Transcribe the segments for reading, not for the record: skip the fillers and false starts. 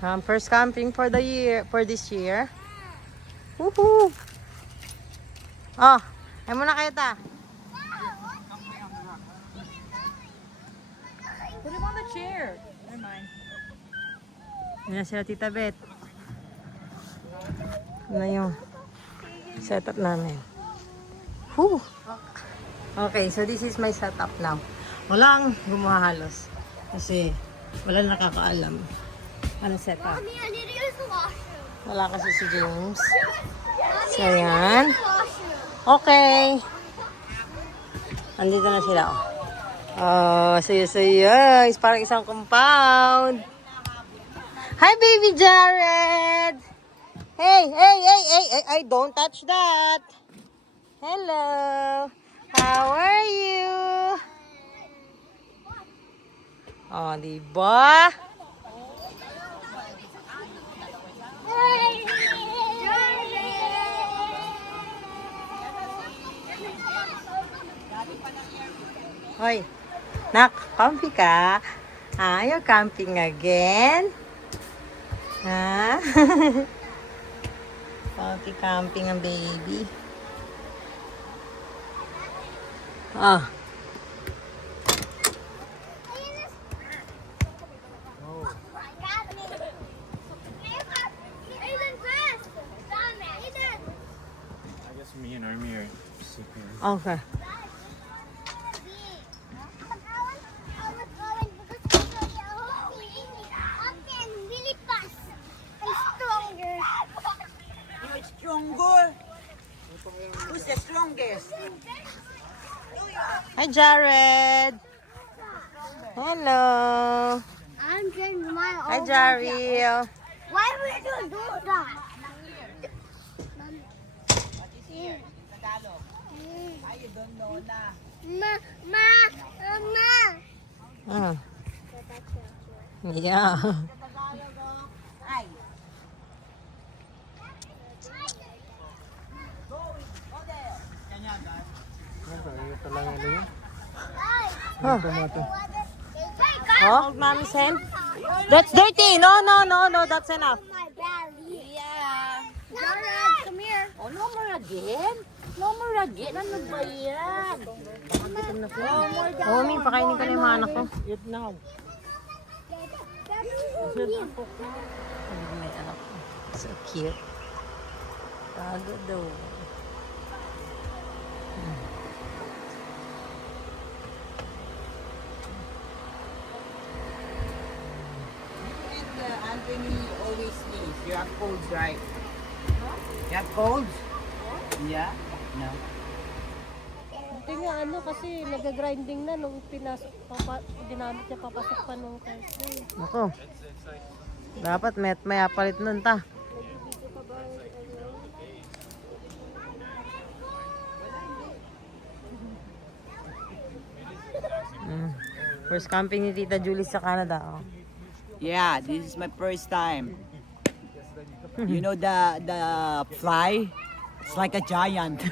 First camping for the year, for this year. Woohoo! Oh, ay muna kayo ta. Put him on the chair. Never mind. Yan sila Tita Beth. Ano yung setup namin. Whew. Okay, so this is my setup now. Walang gumawa halos. Kasi wala nakakaalam. Ano setup? Mommy, I need to use the washroom. Wala kasi si James. Mommy, So yan. Okay. Andito na sila. Oh, saya-saya. It's parang isang compound. Hi, baby Jared! Hey, hey, hey, hey, hey, I don't touch that. Hello. How are you? Oh, diba? Hoy, nak, comfy ka? Ah, you're camping again? Ha? Comfy camping ang baby. Ah. I guess me and Army are sleeping. Okay. Stronger. Who's the strongest? Hi, Jared. Hello. I'm getting my own. Hi, Jariel. Why would you do that? Tagalog. Ay, you don't know na. Ma. Ah. Yeah. Ay. Ito lang ano yun? Huh. Tomato. Oh, mommy's hand. That's dirty. No, no, no, no. That's enough. My belly. Yeah. Jared, come here. Oh, no more again? No more again? Ano ba yan? Oh, Ming, pakainin ko na yung mga anak ko. Eat now. May anak ko. So cute. Tago daw. And Anthony always sneeze. You have colds, right? You have colds? Yeah? No. Hindi nga ano kasi nag-grinding na nung pinasok, dinamit niya papasok pa nung Thursday. Ako. Dapat may palit nun ta. First camping ni Tita Julie sa Canada. Oh. Yeah, this is my first time. You know the fly? It's like a giant.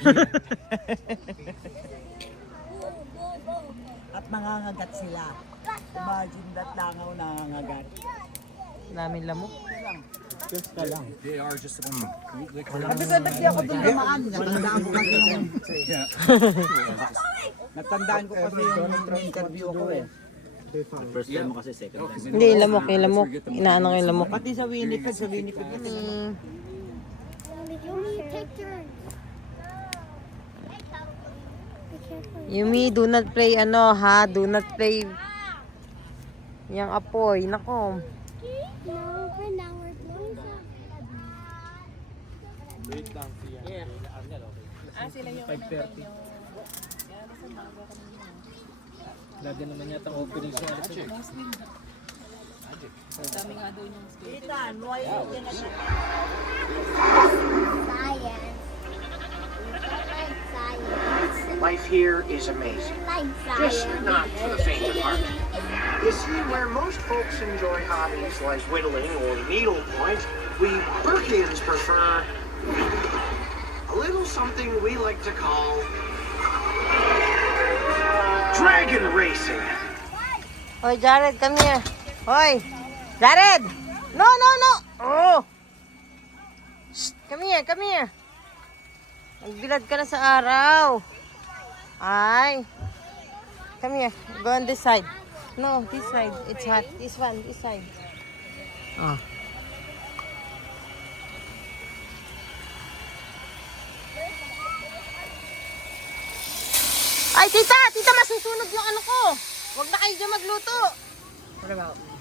At nangangagat sila. Imagine that langaw nangangagat. Daming lamok. Just ka lang. They are just Ba't di ako doon dumaan? Natandaan ko kasi yung... Natandaan ko kasi yung interview ko eh. First time mo kasi second time. Hindi, yung lamok. Yung lamok. Inaano ko yung lamok. Pati sa Winnipeg kasi Take turns. Yumi, do not play ano ha. Do not play yung apoy. Nako. No, for now we're blowing some. Wait lang siya. Ah, sila yung 5:30. Lagi naman yata ang opening sa Muslim. Dami nga doon yung state. Ethan, why you gonna Science. Like science. Life here is amazing, Like just science. not for the faint of heart. You see, where most folks enjoy hobbies like whittling or needlepoint, we Burkeans prefer a little something we like to call dragon racing. Hoy, Jared, come here. Hoy, Jared! No, no, no! Oh! Shh! Come here, come here. Nagbilad ka na sa araw. Ay. Come here. Go on this side. No, this side. It's hot. This one, this side. Oh. Ay, tita! Tita, masusunog yung ano ko. Huwag na kayo dyan magluto. What about me?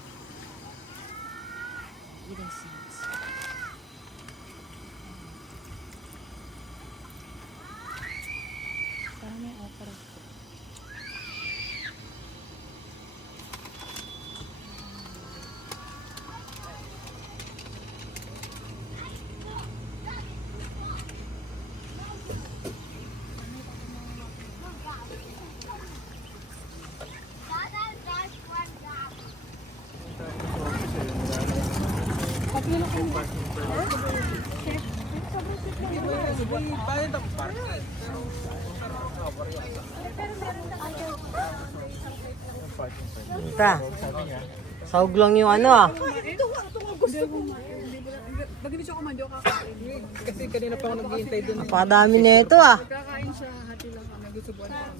Eating seeds. Parang may okra. Tita, sahog lang yung ano ah. Kasi kanina pa ako naghihintay doon. Napakadami na ito ah. Kakain siya, hati lang kami. Gusto buwan kami.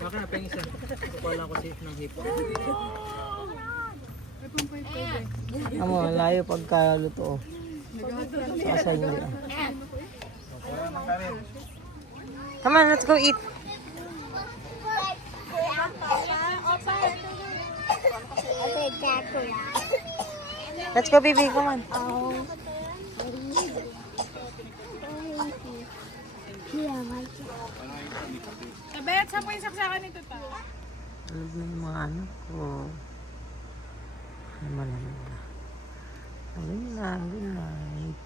Baka napahing siya. Wala ko safe ng hip. Amo, layo pagkaluto. Sasa niyo. Come on, let's go eat. Let's go, baby. Come on. Sabet, saan po yung saksakan nito ta? Tulog na yung mga ano ko. Ay, malamig na. Good night, good night.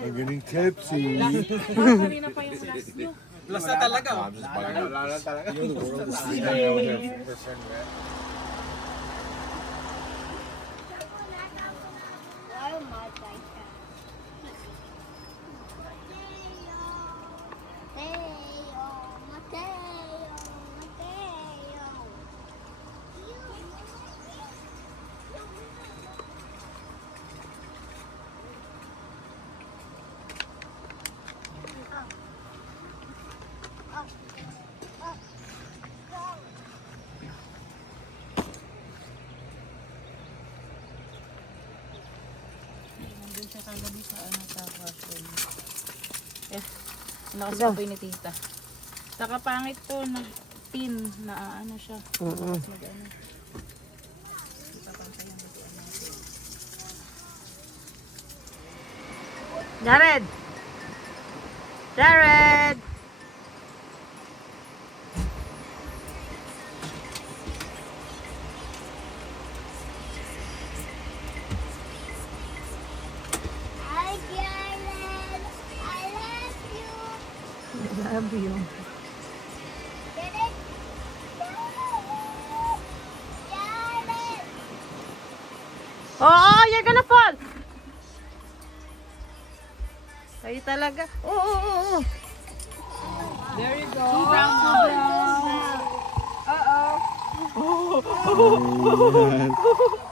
I'm getting tipsy. Last na talaga. Nandun siya kagabi sa ano sa bathroom. Nakasaboy ni tita. Saka pangit to, nag-tin na ano siya. Mag-ano. Jared! Jared! Hi, Jared. I love you. Love you. Get it? Jared. Oh, you're gonna fall! Kayo talaga. Oh. There you go.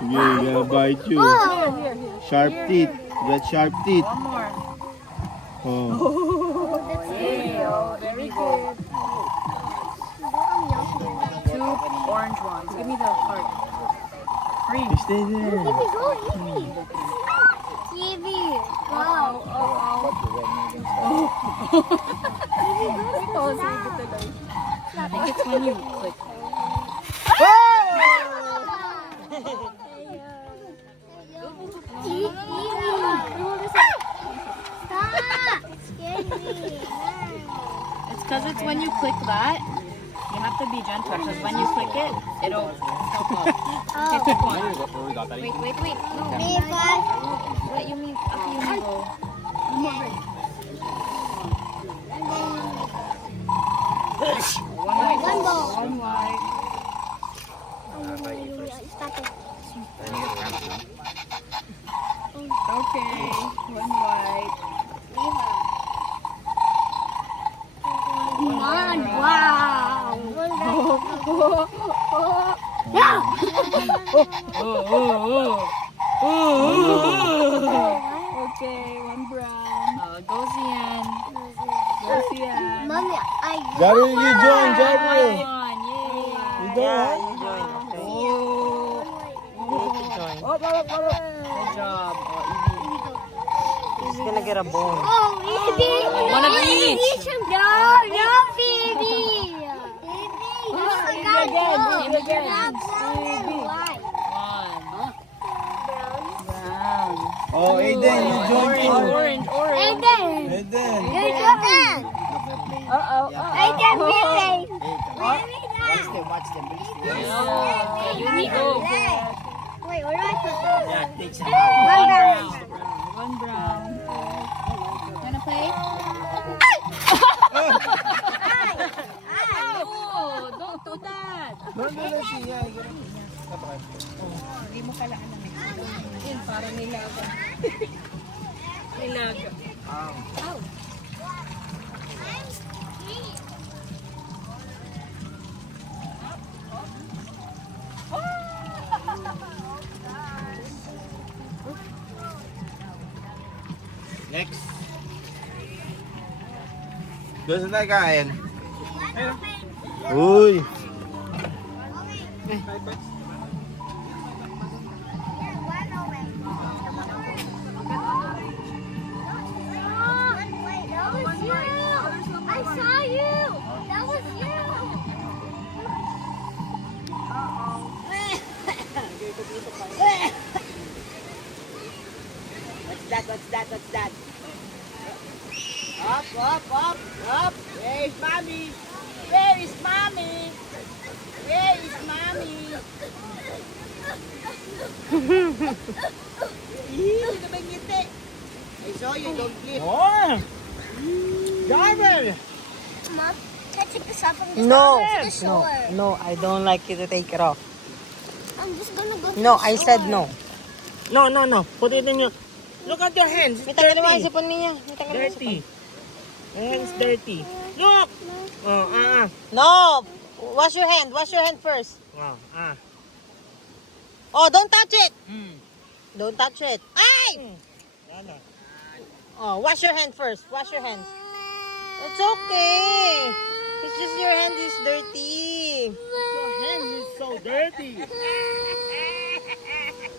Yeah, gonna bite you. Sharp teeth. You got sharp teeth. One more. Oh. Very good. Two orange ones. Give me the card. Green. Stay there. Kiwi. Wow. I think it's when you click. Stop. Scared me. It's because it's when you click that. You have to be gentle because when you click it, it'll help up. Okay, click one. Wait. Me first. What you mean? Okay, you go. Okay, one white. Come on, wow. Yeah. Okay, one brown. Goes Ian. Goes Ian. Mommy, I Jaru, you join, Jaru. One, yay. You don't Yeah, want? you join. Okay. Oh, You join. good job. He's gonna get a bone. Oh, Phoebe. One of each. No, Phoebe. Again, again. White. One. Brown. Oh, Aiden, you join too. Orange, orange. Aiden. Aiden. Good job. Aiden, really? Watch them, watch them. Wait, where do I put this? Yeah, take some One brown. One brown. Wanna play? Oh, don't do that. Don't do that, siya. Next. Gusto na kain? Uy. That was you! I saw you! That was you! What's that? What's that? What's that? Up, up, up, up. Where is mommy? Where is mommy? Where is mommy? Ih, ano ba yung ngiti? I saw you, don't flip. More. Garber. Mom, can I take this off? I'm just No, going to the no, shore. no, I don't like you to take it off. I'm just gonna go to No, the I said shore. no. No, no, no. Put it in your... Look at your hands. May It's tanggalin mo ang dirty. sipon niya. May tanggalin mo ang Dirty. sipon. Your hands dirty. Look! Oh, No! Wash your hand. Wash your hand first. Oh, Oh, don't touch it. Mm. Don't touch it. Ay! Oh, wash your hand first. Wash your hands. It's okay. It's just your hand is dirty. Your hands is so dirty.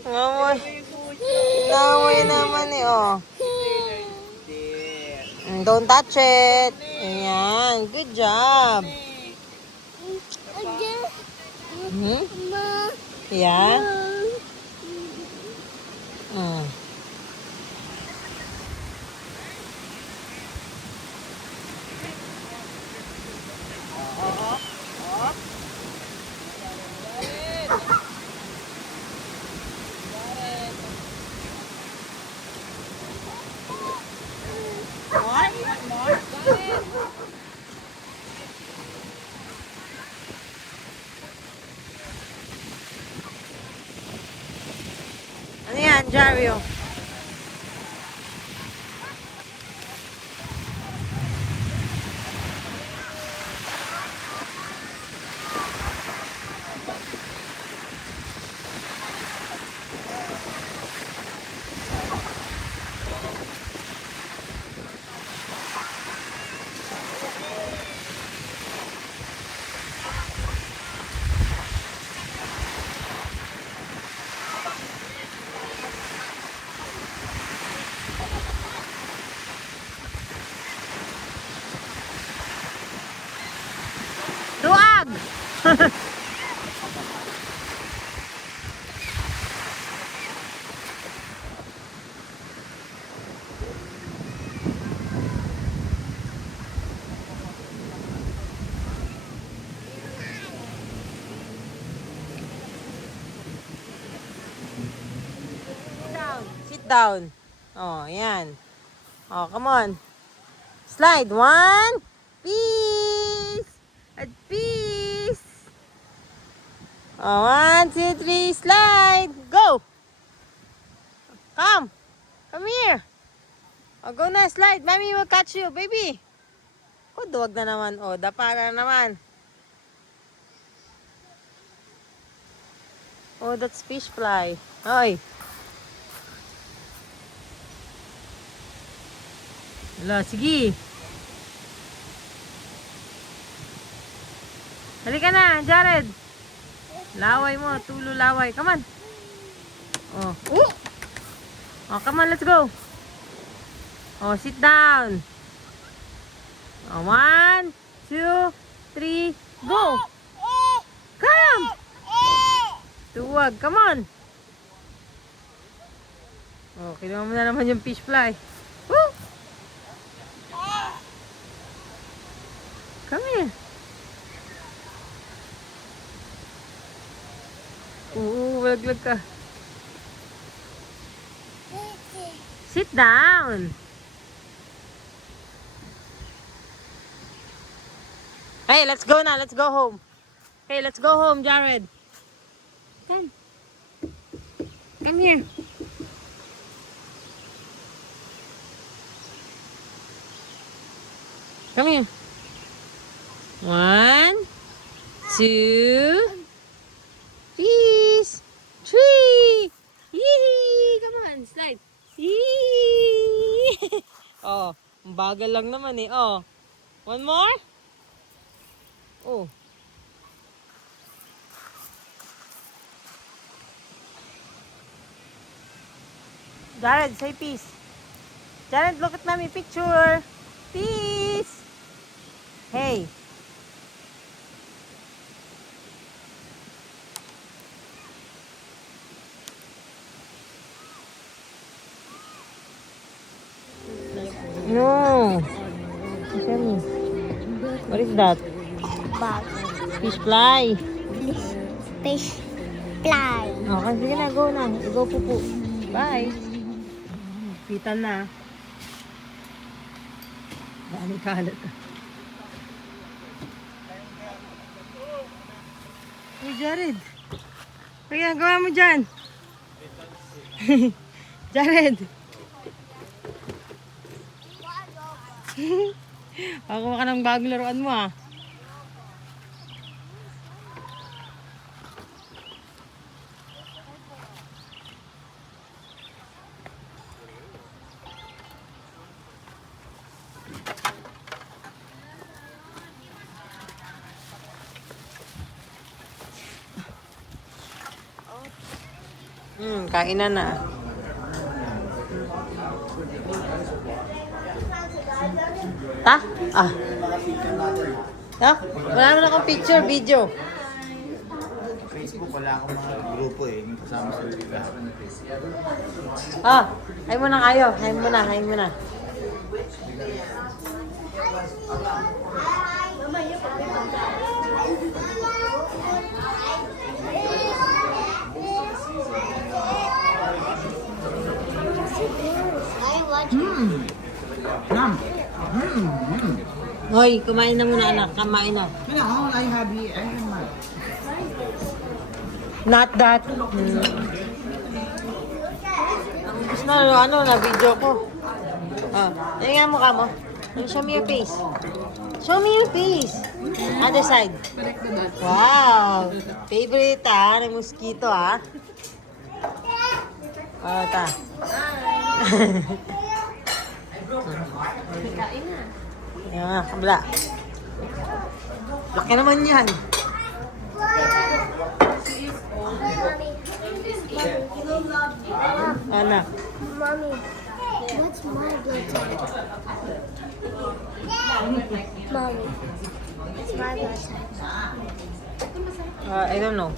Namoy. Namoy naman eh, oh. Don't touch it. Ayan. Good job. Hmm? Yeah? Mm. Ano yan, Jario? Duag! Sit down. Oh, yan. Oh, come on. Slide. One. Peace. At peace. Oh, 1, 2, 3, slide. Go. Come. Come here. Oh, go na, slide. Mommy will catch you, baby. Oh, duwag na naman. Oh, dapa na naman. Oh, that's fish fly. Hoy. Hala, sige. Halika na, Jared. Laway mo, tulo laway. Come on. Oh. Oh, come on, let's go. Oh, sit down. Oh, 1, 2, 3, go. Come. Tuwag, come on. Oh, kinuha mo na naman yung fish fly. Woo! Come here. Walaglag ka. Sit down. Hey, let's go now. Let's go home. Okay, let's go home, Jared. Come. Come here. Come here. 1, 2, peace. 3. Yee! Come on, slide. Yee! Oh, ang bagal lang naman eh. Oh. One more? Oh. Jared, say peace. Jared, look at mommy picture. Peace. Hey. No. Show me. What is that? Bag. Fish fly. Fish fly. Okay, sige na. Go na. Go pupu. Bye. Kita na. Dami kalat. Hey, Jared. Ano ginagawa mo dyan? Jared. Ako ka ng bagong laruan mo ah. Kainan na. Ta? Ah. Ta? Wala naman akong picture, video. Facebook, wala akong mga grupo eh. Yung kasama sa lahat. Ah, hay mo na kayo. Hay mo na, hay mo na. Hoy, kumain na muna anak. Kumain na. I have here. Not that. Gusto na, na video ko. Ah, yan nga mukha mo. Show me your face. Show me your face. Other side. Wow. Favorite ng mosquito Oh, ta. Kain na. Yan, kabla. Laki naman yan. Anak. Mommy, what's my blood type? Mommy, what's my blood type? I don't know.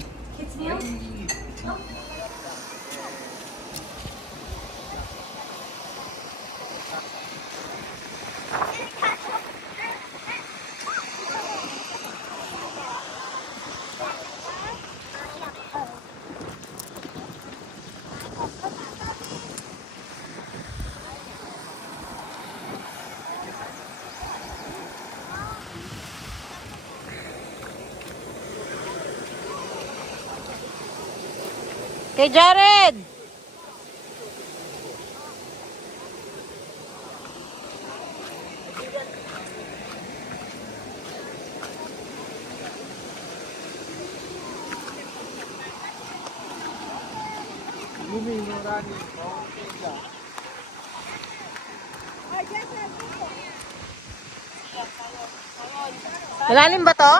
Kay Jared! Malalim ba to?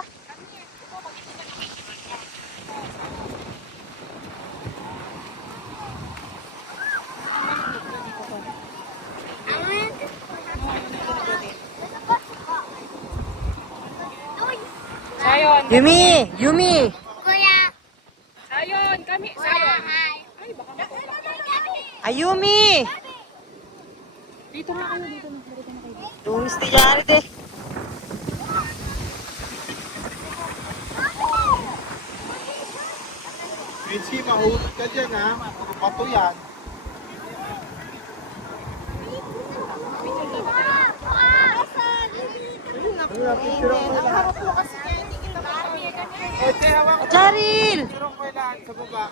Yumi! Yumi! Kuya. Sayon, kami. Kuya, hi. Ayumi! Dito nga kayo, dito na. Dito na kayo. Tumis ni Jared eh. Vinci, mahulog ka dyan ha. Pato yan. Charil! Pero kailangan sa baba.